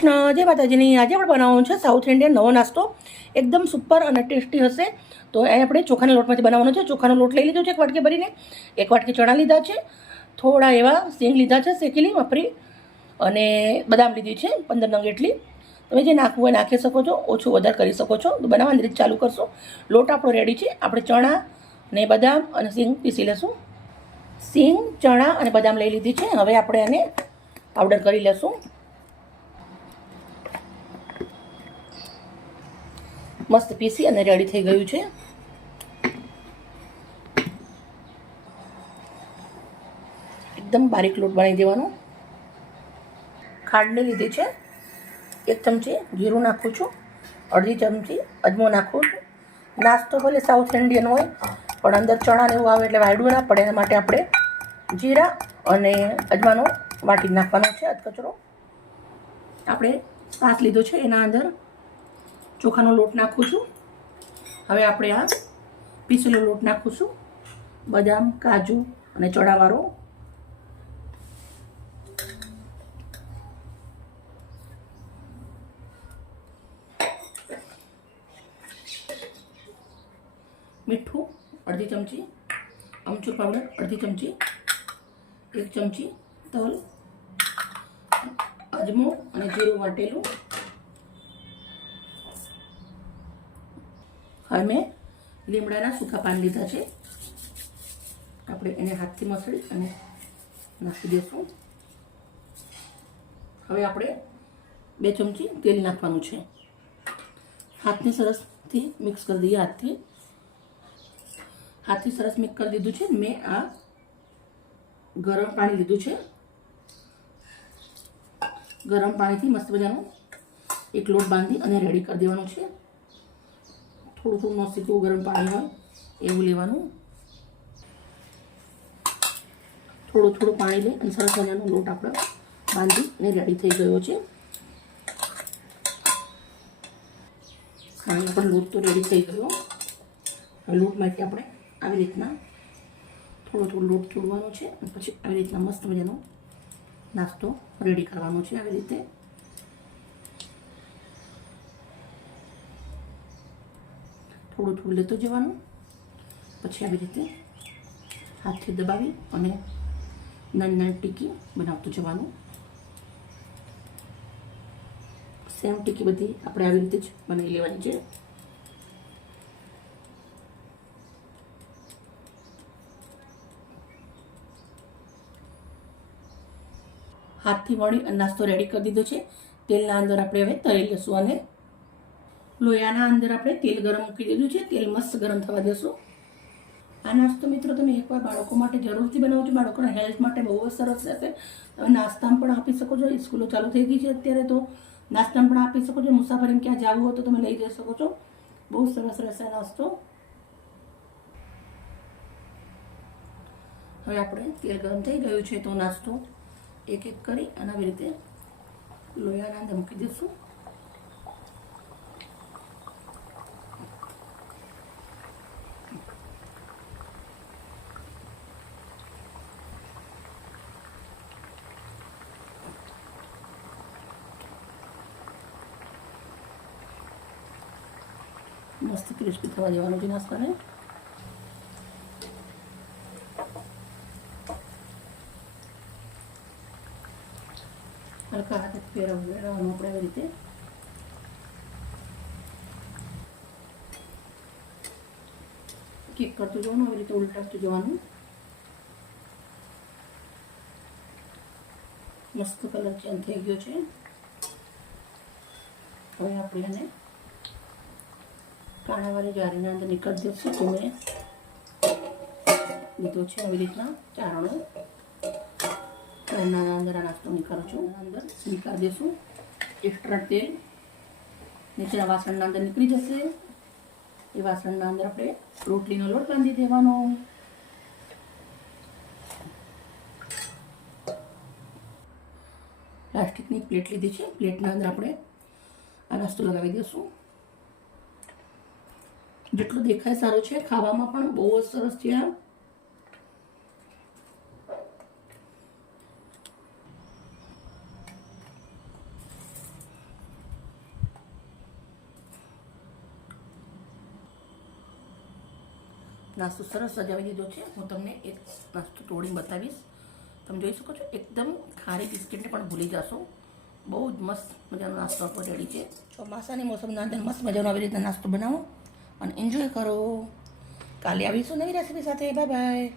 કૃષ્ણ, જય માતાજીની. આજે આપણે બનાવવાનું છે સાઉથ ઇન્ડિયન નવો નાસ્તો. એકદમ સુપર અને ટેસ્ટી હશે. તો એ આપણે ચોખાના લોટમાંથી બનાવવાનો છે. ચોખાનો લોટ લઈ લીધો છે એક વાટકી ભરીને, એક વાટકી ચણા લીધા છે, થોડા એવા સિંગ લીધા છે શેકેલી મફરી, અને બદામ લીધી છે 15 નંગ એટલી. તમે જે નાખવું હોય નાખી શકો છો, ઓછું વધારે કરી શકો છો. તો બનાવવાની રીત ચાલુ કરશો. લોટ આપણો રેડી છે. આપણે ચણા ને બદામ અને સિંગ પીસી લેશું. સિંગ, ચણા અને બદામ લઈ લીધી છે. હવે આપણે એને પાવડર કરી લેશું. મસ્ત પીસી અને રેડી થઈ ગયું છે. એકદમ બારીક લોટ બનાવી દેવાનો. ખાંડની લીધી છે 1 ચમચી, જીરું નાખું છું, અડધી ચમચી અજમો નાખું છું. નાસ્તો ભલે સાઉથ ઇન્ડિયન હોય પણ અંદર ચણા ને એવું આવે એટલે વાયડું ના પડે, એના માટે આપણે જીરા અને અજમાનો વાટી નાખવાનો છે. અધકચરો આપણે છાશ લીધો છે, એના અંદર ચોખાનો લોટ નાખું છું. હવે આપણે આ પીસેલો લોટ નાખું છું, બદામ, કાજુ અને ચણાવાળો. મીઠું અડધી ચમચી, અમચૂર પાવડર અડધી ચમચી, 1 ચમચી તલ, અજમો અને જીરું વાટેલું. હવે મેં લીમડાના સૂકા પાન લીધા છે. આપણે એને હાથથી મસળી અને નાખી દઈશું. હવે આપણે 2 ચમચી તેલ નાખવાનું છે. હાથને સરસથી મિક્સ કરી દઈએ. હાથથી સરસ મિક્સ કરી દીધું છે. મેં આ ગરમ પાણી લીધું છે. ગરમ પાણીથી મસ્ત મજાનું એક લોટ બાંધી અને રેડી કરી દેવાનું છે. થોડું નોસીતું ગરમ પાણી હોય એવું લેવાનું. થોડું પાણી લઈ અને સરસ મજાનો લોટ આપણે બાંધી અને રેડી થઈ ગયો છે. ખાવાનો પણ લોટ તો રેડી થઈ ગયો. હવે લોટમાંથી આપણે આવી રીતના થોડો લોટ ચોડવાનો છે અને પછી આવી રીતના મસ્ત મજાનો નાસ્તો રેડી કરવાનો છે. આવી રીતે થોડું લેતો જવાનું. પછી આવી રીતે હાથથી દબાવી અને નાની ટીકી બનાવતું જવાનું. સેમ ટીકી બધી આપણે આવી રીતે જ બનાવી લેવાની છે. હાથથી વળી અને નાસ્તો રેડી કરી દીધો છે. તેલના અંદર આપણે હવે તળી લઈશું અને લોયાના અંદર આપણે તેલ ગરમ મૂકી દીધું છે. તેલ મસ્ત ગરમ થવા દેશું. આ નાસ્તો મિત્રો તમે એકવાર બાળકો માટે જરૂરથી બનાવજો. બાળકોના હેલ્થ માટે બહુ જ સરસ રહેશે. તમે નાસ્તામાં પણ આપી શકો છો. સ્કૂલો ચાલુ થઈ ગઈ છે અત્યારે, તો નાસ્તામાં પણ આપી શકો છો. મુસાફરીમાં ક્યાં જવું હોય તો તમે લઈ જઈ શકો છો. બહુ સરસ રહેશે નાસ્તો. હવે આપણે તેલ ગરમ થઈ ગયું છે તો નાસ્તો એક એક કરી અને આવી રીતે લોયાના અંદર મૂકી દઈશું. મસ્ત ક્રિસ્પી થવા દેવાનું છે નાસ્તાને. હલકા હાથે ફેરવવાનું આપણે આવી રીતે. કિક કરતું જવાનું, આવી રીતે ઉલટાવતું જવાનું. મસ્ત કલર ચેન્જ થઈ ગયો છે. હવે આપણે એને કાણાવાળી જારીના અંદર નીકળી દઈશું. તો મેં લીધો છે આવી રીતના ચારણો. એના અંદર આ નાસ્તો નીકળું છું. અંદર નીકાળી દઈશું. એક્સ્ટ્રા તેલ નીચેના વાસણના અંદર નીકળી જશે. એ વાસણના અંદર આપણે રોટલીનો લોટ બાંધી દેવાનો. પ્લાસ્ટિકની પ્લેટ લીધી છે. પ્લેટના અંદર આપણે આ નાસ્તો લગાવી દઈશું. જેટલું દેખાય સારું છે, ખાવામાં પણ બહુ જ સરસ છે. નાસ્તો સરસ સજાવી દીધો છે. હું તમને એક નાસ્તો તોડીને બતાવીશ. તમે જોઈ શકો છો એકદમ ખારી બિસ્કિટને પણ ભૂલી જશો. બહુ જ મસ્ત મજાનો નાસ્તો આપણો રેડી છે. ચોમાસાની મોસમના અંદર મસ્ત મજાનો આવી રીતના નાસ્તો બનાવો અને એન્જોય કરો. કાલે આવીશું નવી રેસીપી સાથે. Bye bye.